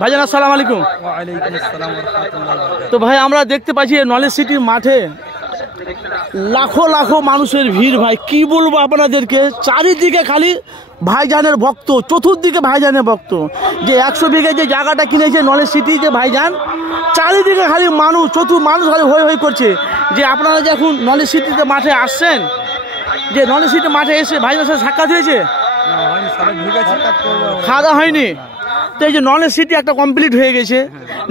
ভাইজান আসসালামু আলাইকুম। ওয়ালাইকুম আসসালাম ওয়া রাহমাতুল্লাহি। তো ভাই আমরা দেখতে পাচ্ছি নলেজ সিটির মাঠে লাখো লাখো মানুষের ভিড়। ভাই কি বলবো আপনাদেরকে, চারিদিকে খালি ভাইজানের ভক্ত, চতুর্দিকে ভাইজানের ভক্ত। যে 100 বিঘে যে জায়গাটা কিনেছে নলেজ সিটি যে ভাইজান, চারিদিকে খালি মানুষ, মানুষ খালি হই হই করছে। যে আপনারা যে এখন নলেজ সিটিতে মাঠে আসছেন, যে নলেজ সিটি মাঠে এসে ভাইজানের সাথে সাক্ষাৎ হয়েছে? খাওয়া দাওয়া হয়নি। তো এই যে নলেজ সিটি একটা কমপ্লিট হয়ে গেছে,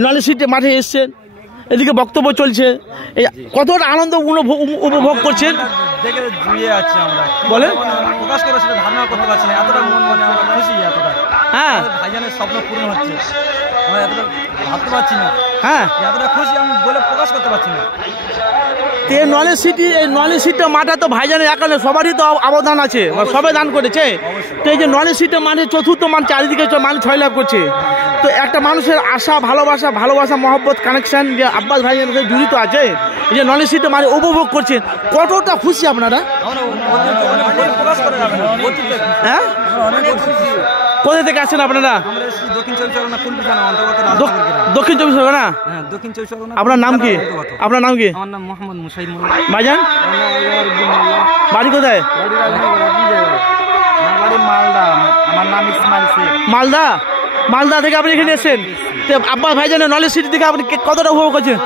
নলেজ সিটি মাঠে এসছেন, এদিকে বক্তব্য চলছে, এই কতটা আনন্দ উপভোগ করছেন দেখে জুড়িয়ে আছি আমরা। বলেন, প্রকাশ করে সেটা ধারণা করতে পারছি না, এতটা মন মনে খুশি, এতটা। হ্যাঁ, ভাইজানের স্বপ্ন পূর্ণ হচ্ছে, আমরা এতটা ভাবতে পারছি না। হ্যাঁ, এতটা খুশি আমি বলে প্রকাশ করতে পারছি না। এই নলেজ সিটি, এই নলেজ সিটির মাঠে তো ভাইজানের একালে সবারই তো অবদান আছে, সবাই দান করেছে। তো এই যে নলেজ সিটির মানে চতুর্থ মান, চারিদিকে মানুষ ছয়লাভ করছে। তো একটা মানুষের আশা, ভালোবাসা মহব্বত কানেকশন যে আব্বাস ভাইজানের সাথে জড়িত আছে, এই যে নলেজ সিটি মানে উপভোগ করছেন, কতটা খুশি আপনারা? হ্যাঁ, কোথা থেকে আসছেন আপনারা? দক্ষিণ চব্বিশ পরগনা। আপনার নাম কি? আপনার নাম কি? আমার নাম মোহাম্মদ মুসাইদ। ভাইজান বাড়ি কোথায়? মালদা। আমার নাম ইসমাইল শেখ। মালদা। মালদা থেকে আপনি এখানে এসেছেন। আব্বাস ভাইজানের নলেজ সিটি থেকে আপনি কতটা উপভোগ করছেন?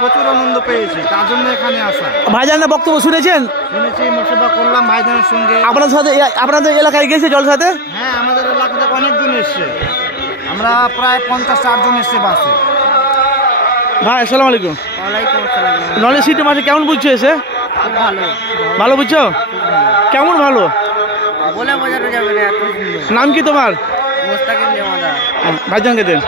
প্রচুর আনন্দ পেয়েছি, তার জন্য এখানে আসা। ভাইজানের বক্তব্য শুনেছেন? শুনেছি, মুসাফা করলাম ভাইজানের সঙ্গে। আপনার সাথে আপনাদের এলাকায় গেছে জলসাতে? হ্যাঁ, আমাদের এলাকা থেকে অনেকজন এসছে, আমরা প্রায় 50-60 জন এসছে বাসে। ভাই আসসালামু আলাইকুম। ওয়ালাইকুম আসসালাম। নলেজ সিটি মাঠে কেমন বুঝছো এসে? ভালো। ভালো বুঝছো? কেমন ভালো বলে বোঝানো যাবে না, এত সুন্দর। নাম কি তোমার? মোস্তাকিম জামাদার। ভাইজানকে দেন।